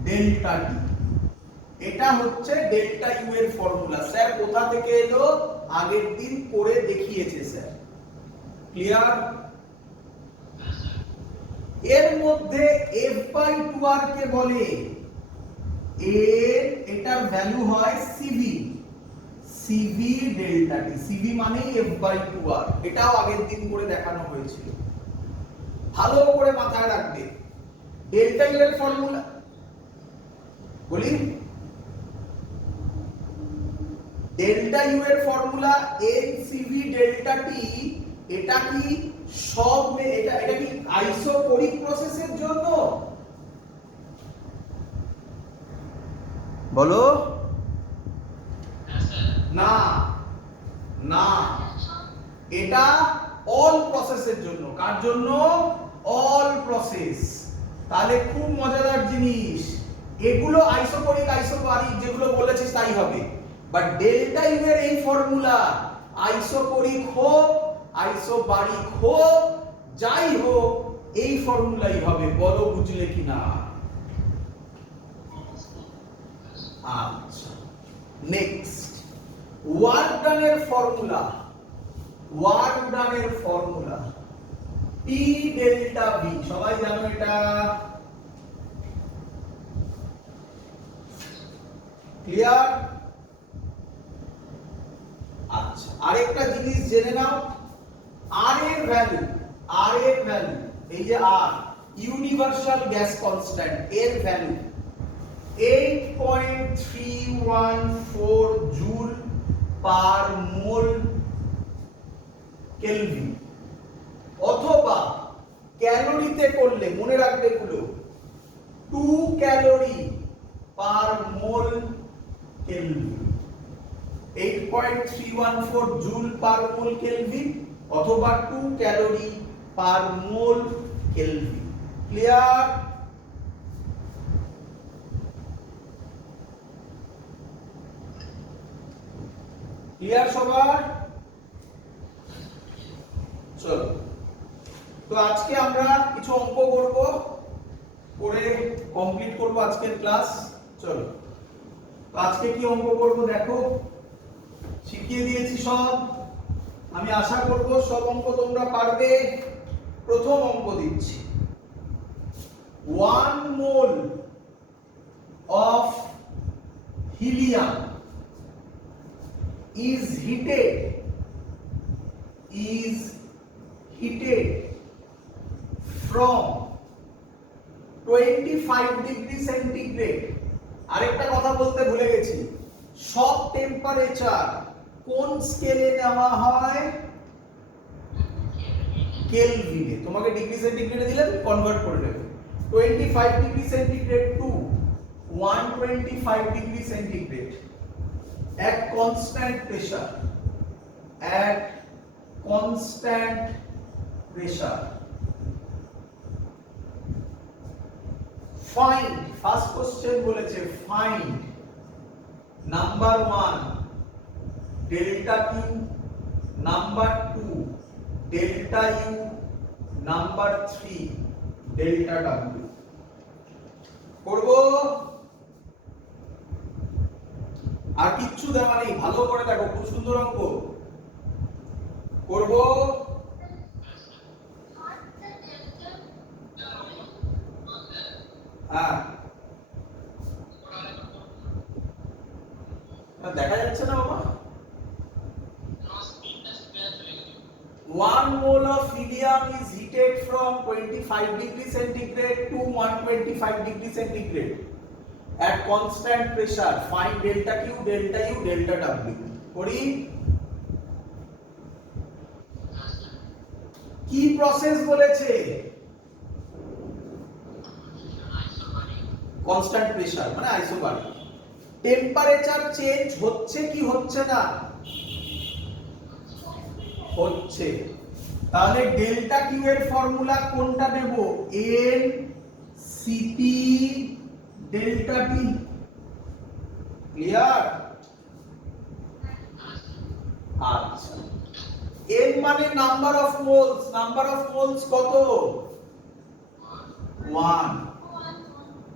ডেল্টা টি। এটা হচ্ছে ডেল্টা ইউ এর ফর্মুলা। স্যার কোথা থেকে এলো? আগের দিন করে দেখিয়েছে স্যার। ক্লিয়ার? এর মধ্যে f/2r কে বলে এটার ভ্যালু হয় সিভি। সিভি ডেল্টা টি, সিভি মানে f/2r। এটাও আগের দিন করে দেখানো হয়েছিল, ভালো করে মাথায় রাখবে। ডেল্টা ইউ এর ফর্মুলা বলি, ডেল্টা ইউ এর ফর্মুলা NCV ডেল্টা টি। এটা কি সব, এটা কি আইসোকোরিক প্রসেসের জন্য? বলো না, না, এটা অল প্রসেসের জন্য। কার জন্য? All process. তাহলে খুব মজাদার জিনিস, এগুলো আইসোকোরিক আইসোবারিক যেগুলো বলেছিস তাই হবে, বাট ডেল্টা ইউ এর এই ফর্মুলা আইসোকোরিক হোক আইসোবারিক হোক যাই হোক এই ফর্মুলাই হবে। বলো বুঝলে কিনা? আচ্ছা, নেক্সট, ওয়ার্ক ডানের ফর্মুলা। ওয়ার্ক ডানের ফর্মুলা P ডেল্টা V, সবাই জানো এটা। ক্লিয়ার? আচ্ছা, আরেকটা জিনিস জেনে নাও, R এর ভ্যালু, R এর ভ্যালু, এই যে R ইউনিভার্সাল গ্যাস কনস্ট্যান্ট, এর value 8.314 joule per mole kelvin, অথবা ক্যালোরিতে করলে মনে রাখবে এগুলো 2 calorie per mole kelvin. 8.314 joule per mole kelvin অথবা 2 calorie per mole kelvin. Clear? Clear সবার? চলো, তো আজকে আমরা কিছু অঙ্ক করব, করে কমপ্লিট করব আজকের ক্লাস। চলো, তো আজকে কি অঙ্ক করব দেখো, শিখিয়ে দিয়েছি সব। আমি আশা করব সব অঙ্ক তোমরা পারবে। প্রথম অঙ্ক দিচ্ছি, 1 mole of helium is heated from 25 degree centigrade. আরেকটা কথা বলতে ভুলে গেছি, সব টেম্পারেচার কোন স্কেলে নেওয়া হয়? কেলভিনে। তোমাকে ডিগ্রি সেন্টিগ্রেডে দিলে তুমি কনভার্ট করে নেবে। 25 degree centigrade to 125 degree centigrade, এক constant pressure. at constant pressure. Find, first question বলেছে find number 1 delta Q, number 2 delta U, number 3 delta W. করব আর কিচ্ছু দেওয়া নেই, ভালো করে দেখো, খুব সুন্দর অঙ্ক করব। হ্যাঁ দেখা যাচ্ছে না বাবা? 1 mole of helium is heated from 25 degree centigrade to 125 degree centigrade at constant pressure. Find delta Q, delta U, delta W. করি কি প্রসেস বলেছে? কনস্ট্যান্ট প্রেসার মানে আইসোবারিক। টেম্পারেচার চেঞ্জ হচ্ছে কি হচ্ছে না? হচ্ছে। তাহলে ডেল্টা কিউ এর ফর্মুলা কোনটা নেব? এন সিপি ডেল্টা টি। ক্লিয়ার? আচ্ছা, এন মানে number of moles. Number of moles কত? 1।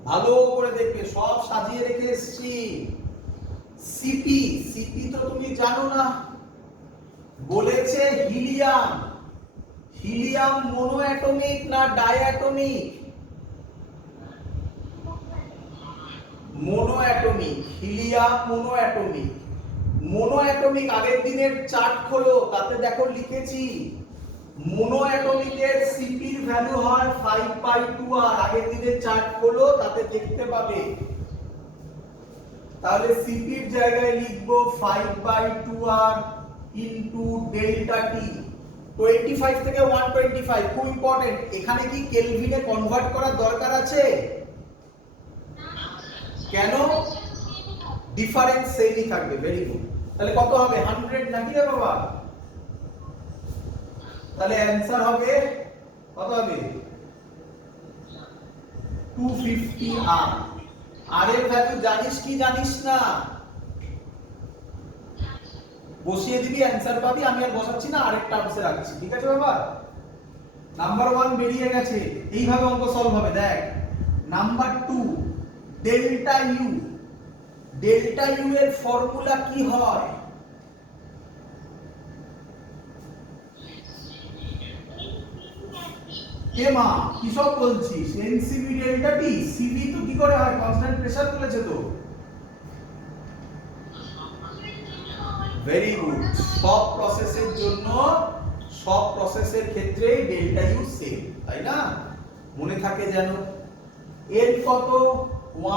ভালো করে দেখবে, সব সাজিয়ে রেখে এসেছি। সিপি, সিপি তো তুমি জানো না, বলেছে হিলিয়াম। হিলিয়াম মোনো অ্যাটমিক না diatomic? Monoatomic. Helium monoatomic. Monoatomic আগের দিনের চার্ট খোলো, তাতে দেখো লিখেছি মোনো অ্যাটমিকের সিপির ভ্যালু হয় 5/2r। আগের দিনের চার্ট খোলো, তাতে দেখতে পাবে। তাহলে সিপির জায়গায় লিখবো 5/2r ইনটু ডেল্টা টি। 25 থেকে 125 খুব ইম্পর্টেন্ট। এখানে কি কেলভিনে কনভার্ট করার দরকার আছে? কেন? ডিফারেন্স সেমই থাকবে। Very good. তাহলে কত হবে? 100 নাকি রে বাবা? তাহলে অ্যানসার হবে কত হবে? 250r। আর এর ভ্যালু জানিস কি জানিস না? বসিয়ে দিবি, অ্যানসার পাবি। আমি আর বসাচ্ছি না, আরেকটা টার্মসে রাখছি। ঠিক আছে বাবা? নাম্বার 1 বেরিয়ে গেছে। এইভাবে অঙ্ক সলভ হবে। দেখ number 2 delta U. Delta U এর ফর্মুলা কি হয়? কেমা কি সব বলছিস? এনসিবি ডেল্টা টি। সিবি তো কি করে হয়? কনস্ট্যান্ট প্রেসার বলেছে তো। Very good. সব প্রসেসের জন্য, সব প্রসেসের ক্ষেত্রে ডেল্টা ইউ সেম, তাই না? মনে থাকে যেন। এর কত?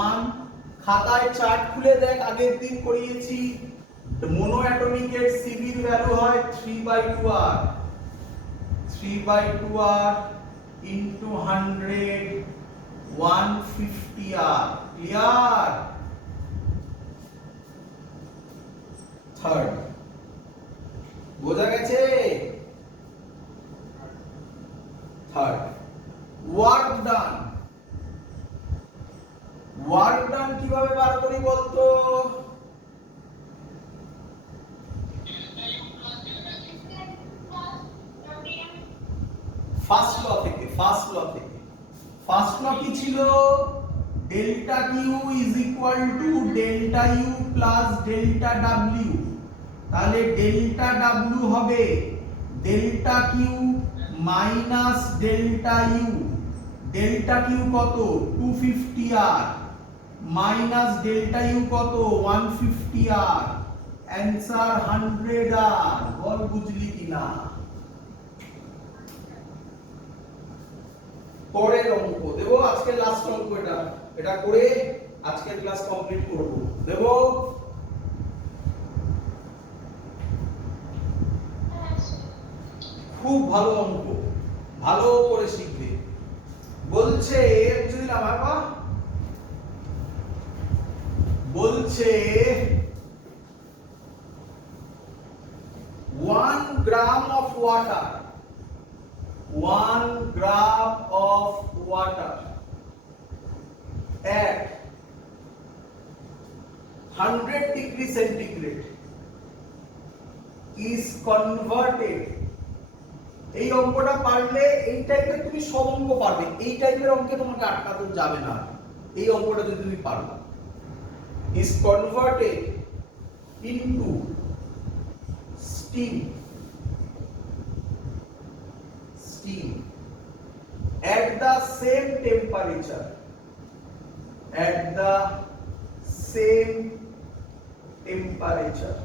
1। খাতায় চার্ট খুলে দেখ, আগের দিন করিয়েছি। মোনো অ্যাটমিকের সিবির ভ্যালু হয় 3/2r। 3/2r into 100 150r। Clear? Third বোঝা গেছে? Third work done. Work done কিভাবে বার করি বলতো? ফার্স্ট ল থেকে। ফার্স্ট ল থেকে। ফার্স্ট ল কি ছিল? Delta Q is equal to delta U plus delta W. তাহলে ডেল্টা ডাব্লিউ হবে delta Q minus delta U. Delta Q কত? 250r মাইনাস ডেল্টা ইউ কত? 150r। Answer 100r। বল বুঝলি কিনা? পরের অঙ্ক দেব। আজকের লাস্ট অঙ্ক এটা। এটা করে আজকের ক্লাস কমপ্লিট করব। দেব খুব ভালো অঙ্ক, ভালো করে শিখবে। বলছে বুঝে দিলাম বাবা। বলছে 1 gram of water, 1 gram of water at 100 degree centigrade is converted, এই অঙ্কটা পারলে এই টাইপের তুমি সব অঙ্ক পারবে, এই টাইপের অঙ্কে তোমাকে আটকাতে যাবে না। এই অঙ্কটা যদি তুমি পারো, is converted into steam at the same temperature, at the same temperature.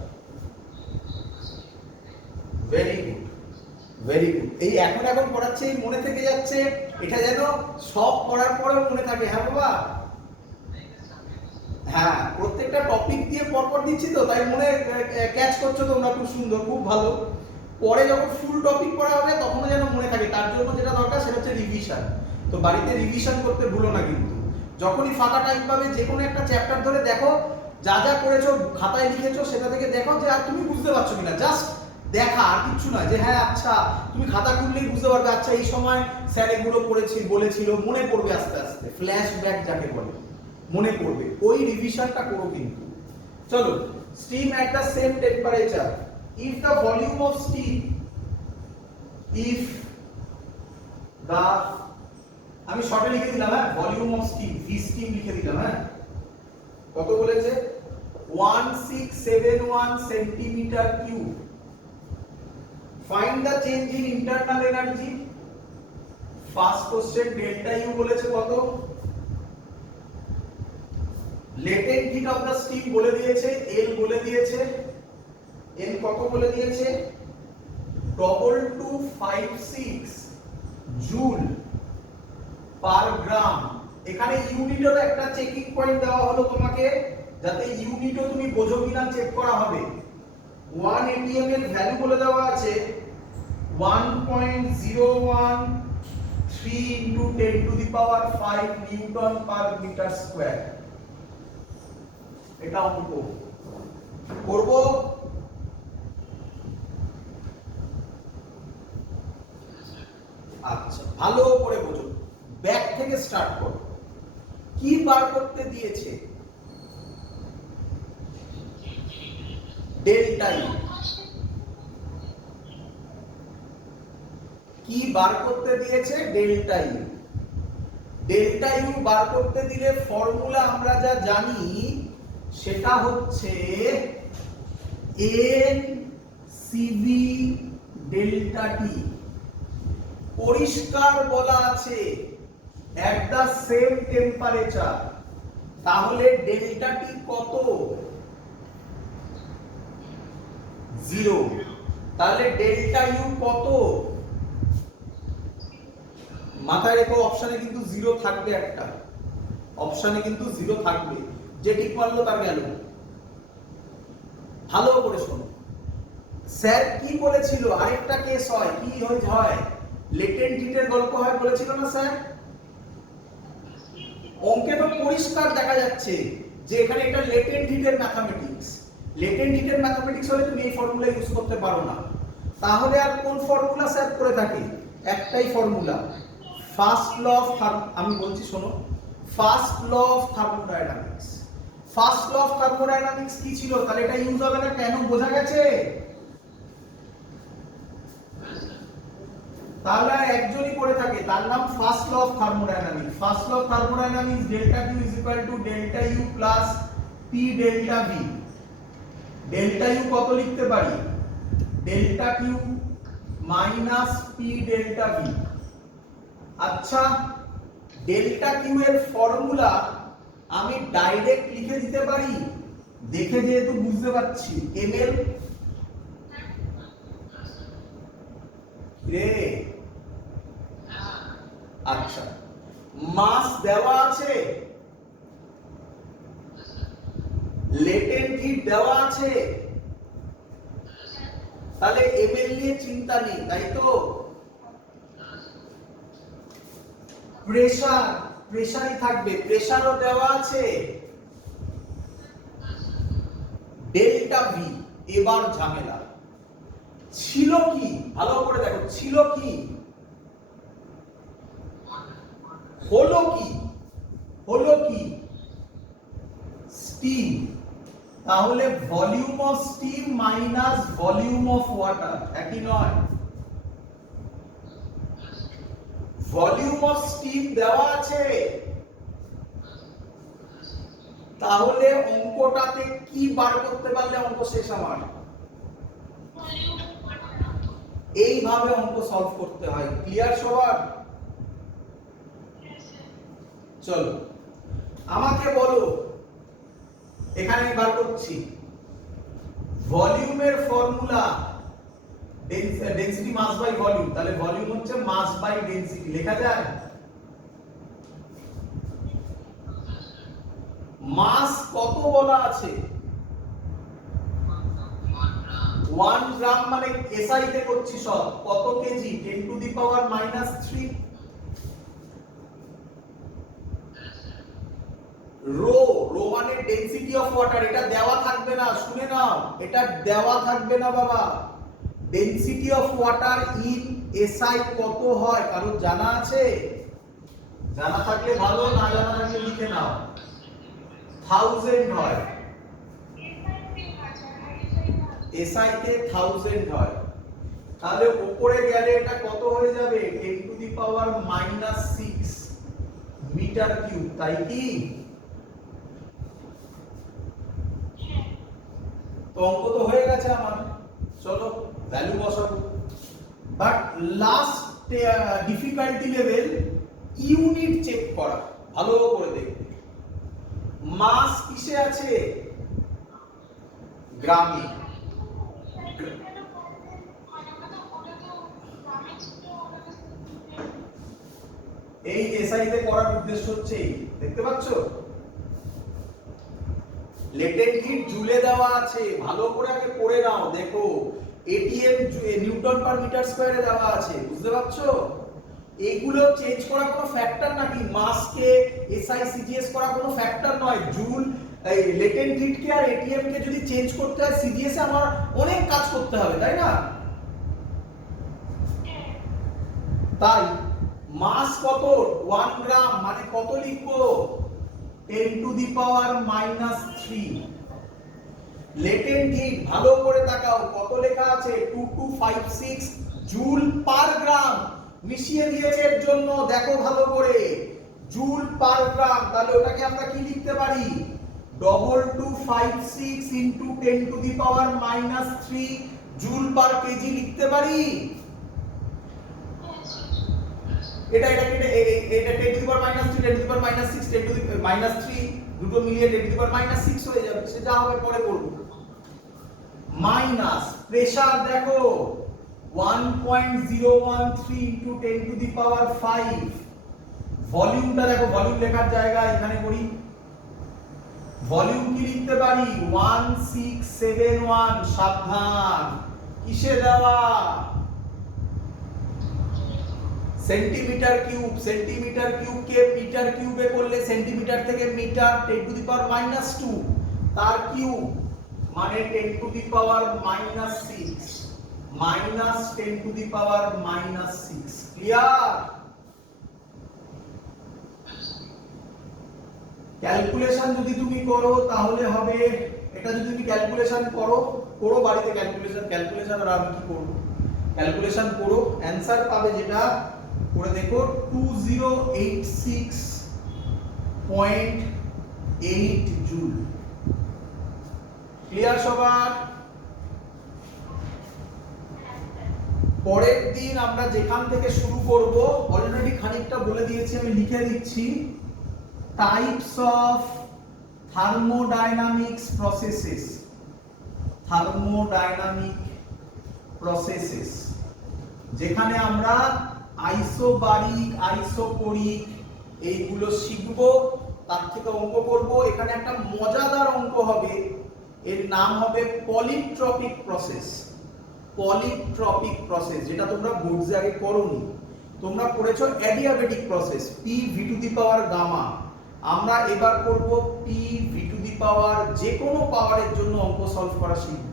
Very good, very good. এই এখন পড়াচ্ছে, মনে থেকে যাচ্ছে, এটা যেন সব পড়ার পরেও মনে থাকে। হ্যাঁ বাবা, হ্যাঁ, প্রত্যেকটা টপিক দিয়ে পরপর দিচ্ছি তো, তাই মনে ক্যাচ করছো তোমরা, খুব সুন্দর, খুব ভালো। পরে যখন ফুল টপিক পড়া হবে তখনও যেন মনে থাকে, তার জন্য যেটা দরকার সেটা হচ্ছে রিভিশন। তো বাড়িতে রিভিশন করতে ভুলো না কিন্তু। যখনই ফাঁকা টাইম পাবে যে কোনো একটা চ্যাপ্টার ধরে দেখো, যা যা করেছো খাতায় লিখেছো সেটা থেকে দেখো যে আর তুমি বুঝতে পারছো কিনা, জাস্ট দেখা, আর কিছু না। যে হ্যাঁ আচ্ছা, তুমি খাতা খুললেই বুঝতে পারবে, আচ্ছা এই সময় স্যার এগুলো বলেছিল, মনে পড়বে আস্তে আস্তে, ফ্ল্যাশব্যাক যাকে বলে, মনে পড়বে। ওই রিভিশনটা করো কিন্তু। চলো, steam at the same temperature, if the volume of steam, if the, আমি শর্টে লিখে দিলাম, হ্যাঁ, volume of steam, V steam লিখে দিলাম। হ্যাঁ, কত বলেছে? 1671 centimetre cube. Find the change in internal energy. First question delta U বলেছে কত, latent heat of the steam বলে দিয়েছে, এল বলে দিয়েছে, এল কত বলে দিয়েছে, 2256 জুল পার গ্রাম। এখানে ইউনিটের একটা চেকিং পয়েন্ট দেওয়া হলো তোমাকে, যাতে ইউনিটও তুমি বোঝো কিনা চেক করা হবে। 1 atm এর ভ্যালু বলে দেওয়া আছে 1.013 into 10 to the power 5 newton per metre square. এটা অঙ্ক করব। আচ্ছা, ভালো করে বোঝো, ব্যাক থেকে স্টার্ট করো। কি বার করতে দিয়েছে? Delta U. কি বার করতে দিয়েছে? Delta U. ডেল্টা ইউ বার করতে দিলে ফর্মুলা আমরা যা জানি সেটা হচ্ছে এন সিভি ডেল্টা টি। পরিষ্কার বলা আছে at the same temperature, তাহলে ডেল্টা টি কত? 0। তাহলে ডেল্টা ইউ কত? মাথায় রেখো, অপশনে কিন্তু 0 থাকবে, একটা অপশনে কিন্তু 0 থাকবে। যে ঠিক পারলো তার গেল। ভালো করে শোনো, স্যার কি বলেছিল? আরেকটা কেস হয়, কি হয়, লেটেন্ট হিটের গল্প হয় বলেছিল না স্যার? অঙ্কে তো পরিষ্কার দেখা যাচ্ছে যে এখানে এটা লেটেন্ট হিটের ম্যাথমেটিক্স। লেটেন্ট হিটের ম্যাথমেটিক্স হলে তুমি এই ফর্মুলা ইউজ করতে পারো না। তাহলে আর কোন ফর্মুলা স্যার করে থাকে? একটাই ফর্মুলা, ফার্স্ট ল অফ, আমি বলছি শোনো, first law of thermodynamics. First law of thermodynamics কি ছিল? তাহলে এটা ইউজ হবে না কেন? বোঝা গেছে? তাহলে একজনই করে থাকে, তার নাম first law of thermodynamics. First law of thermodynamics delta Q is equal to delta U plus P delta V. Delta U কত লিখতে পারি? Delta Q minus P delta V. আচ্ছা, ডেল্টা কিউ এর ফর্মুলা আমি ডাইরেক্ট লিখে দিতে পারি, দেখে যেহেতু বুঝতে পারছি, ml রে। আচ্ছা, মাস দেওয়া আছে, লেটেন্ট হিট দেওয়া আছে, তাহলে ml নিয়ে চিন্তা নেই, তাই তো? প্রেসারই থাকবে, প্রেসারও দেওয়া আছে, ডেল্টা ভি। এবার ঝামেলা, ছিল কি, ভালো করে দেখো, ছিল কি, হলো কি, হলো কি, স্টিম। তাহলে volume of steam minus volume of water একই নয়? ভলিউম অফ স্টিম দেওয়া আছে, তাহলে অঙ্কটাতে কি বার করতে পারলে অঙ্ক শেষ আমার? এইভাবে অঙ্ক সলভ করতে হয়। ক্লিয়ার সবার? চলো আমাকে বলো, এখানে বার করছি ভলিউমের formula density mass by volume, তাহলে ভলিউম হচ্ছে মাস বাই ডেনসিটি, লেখা যায়? মাস কত বলা আছে? 1 গ্রাম, মানে এসআই তে করছি সব, কত kg? 10 to the power -3। Rho, rho মানে ডেনসিটি অফ ওয়াটার, এটা দেওয়া থাকবে না, শুনে নাও, এটা দেওয়া থাকবে না বাবা। Density of water in SI কত হয় কারো জানা আছে? জানা থাকলে ভালো, না জানা থাকলে লিখে নাও। 1000 হয়, এসআই তে 1000 হয়। তাহলে উপরে গেলে এটা কত হয়ে যাবে? 10 to the power -6 metre cube, তাই কি? তো অঙ্ক তো হয়ে গেছে আমার, চলো ভ্যালু বসাবো। But last difficulty level unit check করা, ভালো করে দেখবে। মাস কিসে আছে? গ্রামে। এই এসআই তে করার উদ্দেশ্য হচ্ছে, দেখতে পাচ্ছ লেটেন্ট হিট জুলে দেওয়া আছে, ভালো করে আগে পড়ে নাও। দেখো এটিএম নিউটন পার মিটার স্কয়ারে দেওয়া আছে, বুঝতে পারছো? এইগুলো চেঞ্জ করা কোনো ফ্যাক্টর নাকি? মাসকে এসআই সিজিএস করা কোনো ফ্যাক্টর নয়। জুল, এই লেটেন্ট হিট কে আর এটিএম কে যদি চেঞ্জ করতে হয় সিজিএস এ আমার অনেক কাজ করতে হবে, তাই না? তাই মাস কত? 1 গ্রাম, মানে কত লিখবো? 10 to the power -3। Latent heat ভালো করে তাকাও, কত লেখা আছে? 2256 জুল পার গ্রাম। মিশিয়ে দিয়েছে এর জন্য, দেখো ভালো করে, জুল পার গ্রাম। তাহলে ওটাকে আমরা কি লিখতে পারি? 2256 into 10 to the power -3 joule per KG লিখতে পারি। এটা 10 to the power -3, 10 to the power -6, 10 to দি -3 দুটো মিলিয়ে 10 টু দি পাওয়ার -6 হয়ে যাবে, সে যা হবে পরে করব। মাইনাস প্রেসার দেখো 1.013 ইনটু 10 টু দি পাওয়ার 5। ভলিউমটা দেখো, ভলিউম লেখার জায়গা এখানে করি, ভলিউম কি লিখতে পারি? 1671। সাবধান, কিসে দেওয়া? Centimetre cube. সেন্টিমিটার কিউবকে মিটার কিউবে করলে সেন্টিমিটার থেকে মিটার 10 টু দি পাওয়ার -2, তার কিউব মানে 10 to the power -6 minus 10 to the power -6। Clear? Calculation যদি তুমি করো তাহলে হবে, এটা যদি তুমি ক্যালকুলেশন করো বাড়িতে ক্যালকুলেশন আর আমি কি করব, ক্যালকুলেশন করো, অ্যানসার পাবে যেটা, করে দেখো 2086.8 জুল। ক্লিয়ার সবার? পরের দিন আমরা যেখান থেকে শুরু করব অলরেডি খানিকটা বলে দিয়েছি, আমি লিখে দিচ্ছি। Types of thermodynamics processes. Thermodynamic processes, যেখানে আমরা আইসোবারিক, আইসোকোরিক এইগুলো শিখবো, তার থেকে অঙ্ক করব। এখানে একটা মজাদার অঙ্ক হবে, এর নাম হবে পলিট্রপিক প্রসেস। পলিট্রপিক প্রসেস, যেটা তোমরা বোর্ডে আগে করোনি, তোমরা করেছো adiabatic process, P V to the power gamma. আমরা এবার করব P V to the power, যে কোনো পাওয়ারের জন্য অঙ্ক সলভ করা শিখব,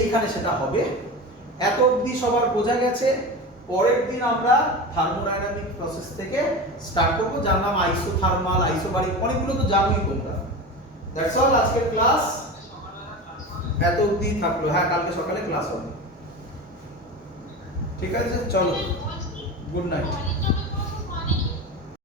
এইখানে সেটা হবে। এত অবধি সবার বোঝা গেছে। পরের দিন আমরা থার্মোডাইনামিক প্রসেস থেকে স্টার্ট করব, যার নাম আইসোথার্মাল, আইসোবারিক, অনেকগুলো তো জানোই তোমরা। দ্যাটস অল আজকের ক্লাস, এত অবধি থাকলো। হ্যাঁ, কালকে সকালে ক্লাস হবে। ঠিক আছে, চলো, গুড নাইট।